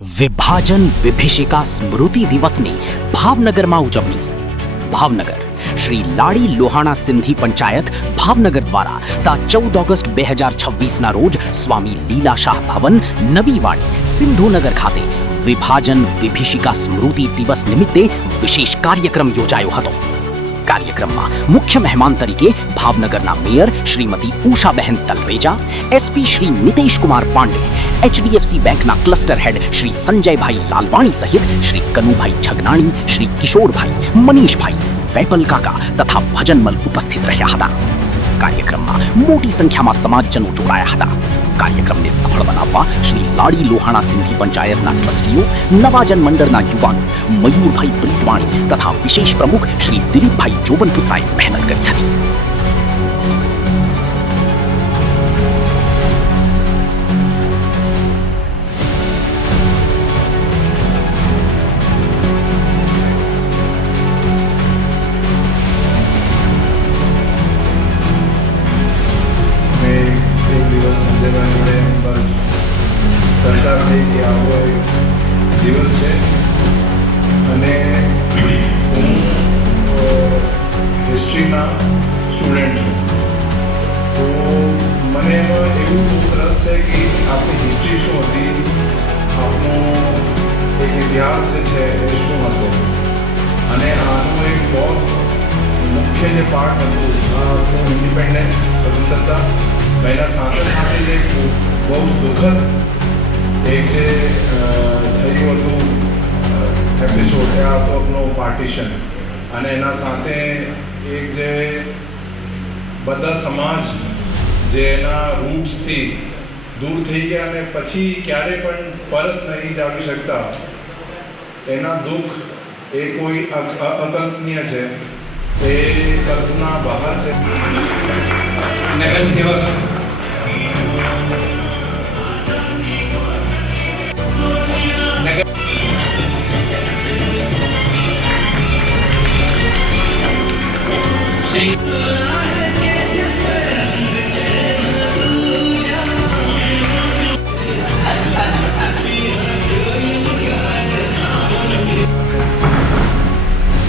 વિભાજન વિભીષિકા સ્મૃતિ દિવસની ભાવનગરમાં ઉજવણી. ભાવનગર શ્રી લાડી લોહાણા સિંધી પંચાયત ભાવનગર દ્વારા તા 14 ઓગસ્ટ 2026ના રોજ સ્વામી લીલાશાહ ભવન નવી વાડી સિંધુનગર ખાતે વિભાજન વિભીષિકા સ્મૃતિ દિવસ નિમિત્તે વિશેષ કાર્યક્રમ યોજાયો હતો. કાર્યક્રમમાં મુખ્ય મહેમાન તરીકે ભાવનગરના mayor Shrimati Ushaben Talreja, SP Shri Nitesh Kumar Pandey, HDFC બેંકના ક્લસ્ટર હેડ શ્રી સંજયભાઈ લાલવાણી સહિત શ્રી કનુભાઈ છગનાણી, શ્રી કિશોરભાઈ, મનીષભાઈ, વેપલ કાકા તથા ભજનમલ ઉપસ્થિત રહ્યા હતા. કાર્યક્રમમાં મોટી સંખ્યામાં સમાજજનો જોડાયા હતા. કાર્યક્રમને સફળ બનાવવા શ્રી લાડી લોહાણા સિંધી પંચાયતના ટ્રસ્ટીઓ, નવાજન મંડળના યુવાનો, મયુરભાઈ પ્રીતવાણી તથા વિશેષ પ્રમુખ શ્રી દિલીપભાઈ જોબનપુત્રાએ મહેનત કરી હતી. બસ સરકાર થઈ કે આવો એક દિવસ છે અને હું હિસ્ટ્રીના સ્ટુડન્ટ છું, તો મને એમાં એવું બહુ રસ છે કે આપણી હિસ્ટ્રી શું હતી, આપણો એક ઇતિહાસ જે છે એ શું હતો અને આનું એક બહુ મુખ્ય જે પાર્ટ હતું આપણું ઇન્ડિપેન્ડન્સ, સ્વતંત્રતા. એના સાથે સાથે જે બહુ દુઃખદ એક જે થયું હતું એપિસોડ, એ હતો આપણો પાર્ટીશન. અને એના સાથે એક જે બધા સમાજ જે એના રૂટ્સથી દૂર થઈ ગયા અને પછી ક્યારે પણ પરત નહીં જાવી શકતા, એના દુઃખ એ કોઈ અકલ્પનીય છે, એ કલ્પના બહાર છે. નગર સેવક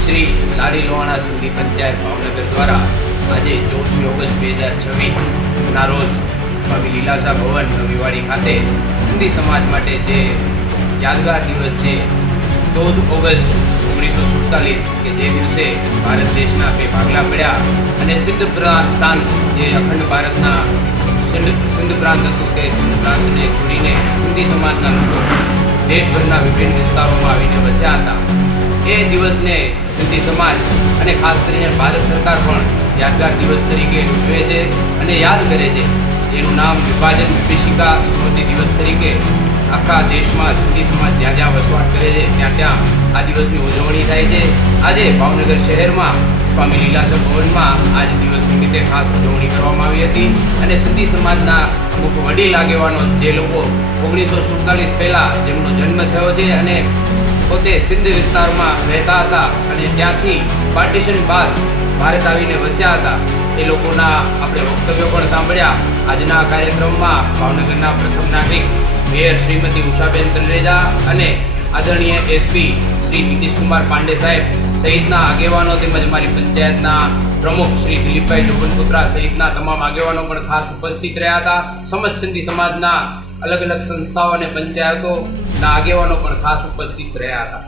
શ્રી લાડી લોહાણા સિંધી પંચાયત ભાવનગર દ્વારા આજે 14 ઓગસ્ટ 2026ના રોજ સ્વામી લીલાશાહ ભવન નવીવાડી ખાતે સિંધી સમાજ માટે જે યાદગાર દિવસ છે, 14 ઓગસ્ટ 1947 કે જે દિવસે ભારત દેશના બે ભાગલા પડ્યા અને સિંધ પ્રાંત જે અખંડ ભારતના સિંધ પ્રાંત હતું, તે સિંધ પ્રાંતને છોડીને સિંધી સમાજના લોકો દેશભરના વિભિન્ન વિસ્તારોમાં આવીને વસ્યા હતા. એ દિવસને સિંધી સમાજ અને ખાસ કરીને ભારત સરકાર પણ યાદગાર દિવસ તરીકે ઉજવે છે અને યાદ કરે છે, જેનું નામ વિભાજન વિભીષિકા સ્મૃતિ દિવસ તરીકે આખા દેશમાં સિંધી સમાજ જ્યાં જ્યાં વસવાટ કરે છે ત્યાં આ દિવસની ઉજવણી થાય છે. આજે ભાવનગર શહેરમાં સ્વામી લીલાશાહ ભવનમાં આજ દિવસ નિમિત્તે ખાસ ઉજવણી કરવામાં આવી હતી અને સિંધી સમાજના અમુક વડીલ આગેવાનો, જે લોકો 1947 પહેલાં જેમનો જન્મ થયો છે અને પોતે સિંધ વિસ્તારમાં રહેતા હતા અને ત્યાંથી પાર્ટીશન બાદ ભારત આવીને વસ્યા હતા, એ લોકોના આપણે વક્તવ્યો પણ સાંભળ્યા. આજના કાર્યક્રમમાં ભાવનગરના પ્રથમ નાગરિક મેયર શ્રીમતી ઉષાબેન તલરેજા અને આદરણીય એસપી શ્રી નિતેશ કુમાર પાંડે સાહેબ સહિતના આગેવાનો તેમજ અમારી પંચાયતના પ્રમુખ શ્રી દિલીપભાઈ જોબનપુત્રા સહિતના તમામ આગેવાનો પણ ખાસ ઉપસ્થિત રહ્યા હતા. સમસ્ત સિંધી સમાજના અલગ અલગ સંસ્થાઓ અને પંચાયતોના આગેવાનો પણ ખાસ ઉપસ્થિત રહ્યા હતા.